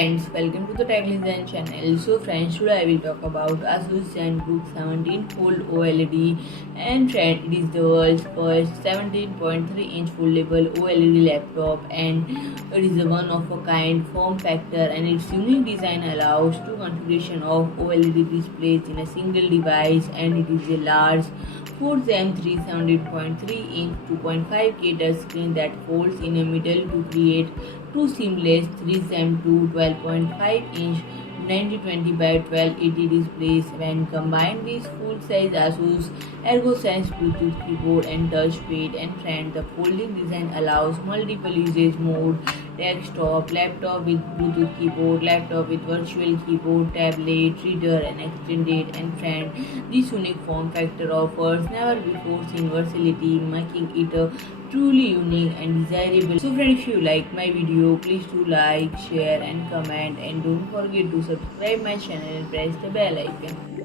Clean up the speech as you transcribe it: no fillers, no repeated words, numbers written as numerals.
friends, welcome to the Tech Design channel. So friends, today I will talk about ASUS Zenbook 17 Fold OLED and friend, it is the world's first 17.3-inch foldable OLED laptop, and it is a one-of-a-kind form factor, and its unique design allows two configuration of OLED displays in a single device, and it is a large 4x3 17.3-inch 2.5K touchscreen that folds in the middle to create two seamless 3x2 12.5-inch 9020 by 1280 displays. When combined with full-size ASUS ErgoSense Bluetooth keyboard and touchpad and friend, the folding design allows multiple usage mode: desktop, laptop with Bluetooth keyboard, laptop with virtual keyboard, tablet, reader, and extended and friend. This unique form factor offers never before seen versatility, making it a truly unique and desirable. So friends, if you like my video, please do like, share and comment, and don't forget to subscribe my channel and press the bell icon.